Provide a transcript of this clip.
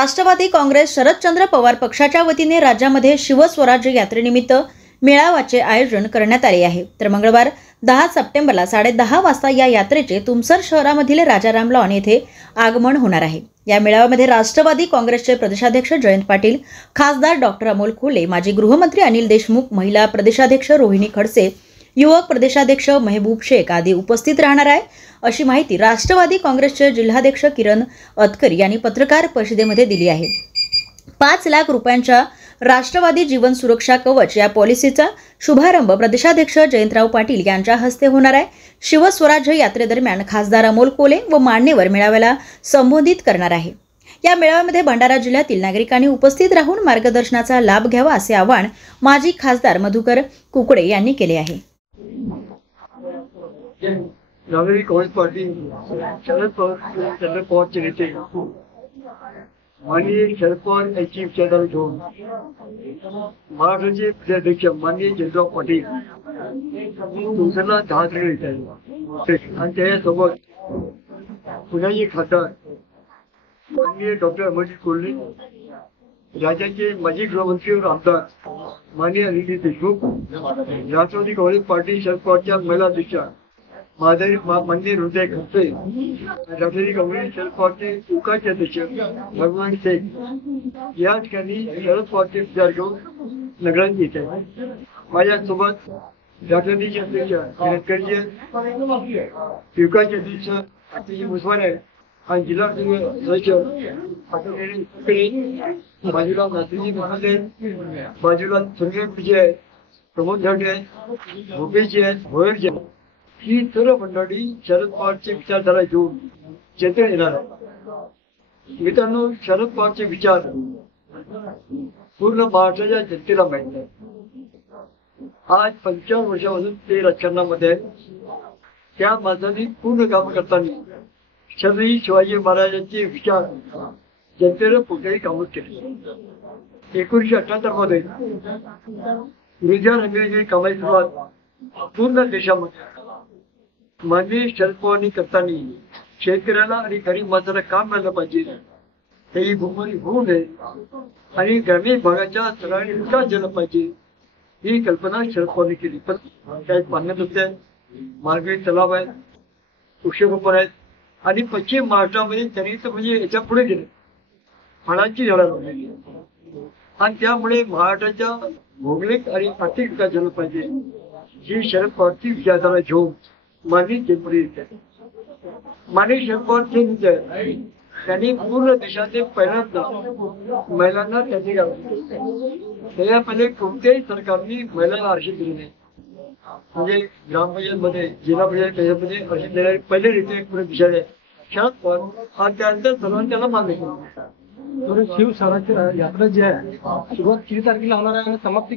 राष्ट्रवादी काँग्रेस शरदचंद्र पवार पक्षाच्या वतीने राज्यामध्ये शिवस्वराज्य यात्रेनिमित्त मेळाव्याचे आयोजन करण्यात आले आहे। तर मंगळवार 10 सप्टेंबरला 10:30 वाजता या यात्रेचे तुमसर शहरामधील राजाराम लॉन येथे आगमन होणार आहे। या मेळाव्यामध्ये राष्ट्रवादी काँग्रेसचे प्रदेशाध्यक्ष जयंत पाटील, खासदार डॉक्टर अमोल कोल्हे, माजी गृहमंत्री अनिल देशमुख, महिला प्रदेशाध्यक्ष रोहिणी खडसे, युवक प्रदेशाध्यक्ष महबूब शेख आदी उपस्थित राहणार आहे, अशी माहिती राष्ट्रवादी काँग्रेसचे जिल्हाध्यक्ष किरण अतकर यांनी पत्रकार परिषदेमध्ये दिली आहे। 5 लाख रुपयांच्या राष्ट्रवादी जीवन सुरक्षा कवच या पॉलिसीचा शुभारंभ प्रदेशाध्यक्ष जयंतराव पाटील यांच्या हस्ते होणार आहे। शिवस्वराज्य यात्रेदरम्यान खासदार अमोल कोल्हे व मान्यवर मेळाव्याला संबोधित करणार आहे। या मेळाव्यामध्ये भंडारा जिल्ह्यातील नागरिकांनी उपस्थित राहून मार्गदर्शनाचा लाभ घ्यावा असे आवाहन माजी खासदार मधुकर कुकडे यांनी केले आहे। नागरिक काँग्रेस पार्टी शरद पवारचे नेते माननीय शरद पवार यांची विचारधारा घेऊन महाराष्ट्राचे प्रदेशाध्यक्ष माननीय जयंतराव पाटील तुमसरला 10 तारखेला येत आहेत आणि त्याच्यासोबत पुण्याचे खासदार माननीय डॉक्टर अमोल कोल्हे, राज्याचे माजी गृहमंत्री व आमदार माननीय अनिल देशमुख, राष्ट्रवादी काँग्रेस पार्टी शरद पवारच्या महिला अध्यक्षा माननीय हृदय खडसे, राष्ट्रवादी काँग्रेस शरद पवारचे युवकाचे अध्यक्ष भगवान शेख या ठिकाणी शरद पवारचे विचार घेऊन नगरात येत आहेत। माझ्यासोबत राष्ट्रवादीचे अध्यक्ष गडकरी, युवकाचे अध्यक्ष अतिशय मुसवाने आणि जिल्हा सदस्य बाजूला नाथजी महाले, बाजूला संजय आहेत, प्रमोद झाडे आहेत, भोपेजी आहेत, भोयरजी आहेत, ही सर्व मंडळी शरद पवारचे विचारधारा घेऊन चेतन येणार आहे। मित्रांनो, शरद पवारचे विचार पूर्ण महाराष्ट्राच्या जनतेला माहिती आहे। आज 55 वर्षापासून ते राजकारणामध्ये आहेत। त्या माणसांनी पूर्ण काम करताना छत्रपती शिवाजी महाराजांचे विचार जनतेला कुठेही कामच केले। 1978 मध्ये रोजगार कामाची सुरुवात पूर्ण देशामध्ये माननीय शरद पवारांनी करताना शेतकऱ्याला आणि गरीब माणसाला काम मिळालं पाहिजे, त्याही भूमी होऊ नये आणि ग्रामीण भागाच्या सगळ्यांनी विकास झाला पाहिजे, ही कल्पना शरद पवारांनी केली। पण त्यात पाण्याचे मार्गवी तलाव आहेत, वृक्षारोपण आहेत आणि पश्चिम महाराष्ट्रामध्ये त्यांनी तर म्हणजे याच्या पुढे गेले, फळांची झाडं लावली आणि त्यामुळे महाराष्ट्राच्या भौगोलिक आणि आर्थिक विकास झाला पाहिजे, ही शरद पवारची विचारधारा घेऊन माननीय शरद पवारचे नेते त्यांनी पूर्ण देशाचे पहिल्यांदा महिलांना त्याचे त्याच्या पहिले कोणत्याही सरकारने महिलांना आरक्षण दिले नाही। म्हणजे ग्रामपंचायतमध्ये, जिल्हा परिषद त्याच्यामध्ये आरक्षण देणारे पहिले नेते पूर्ण देशाने शरद पवार हा त्यानंतर सर्वांनी त्याला मान्य केला। शिवस्वराज्य यात्रा जी आहे सुरुवात 3 तारखेला होणार आहे आणि समाप्ती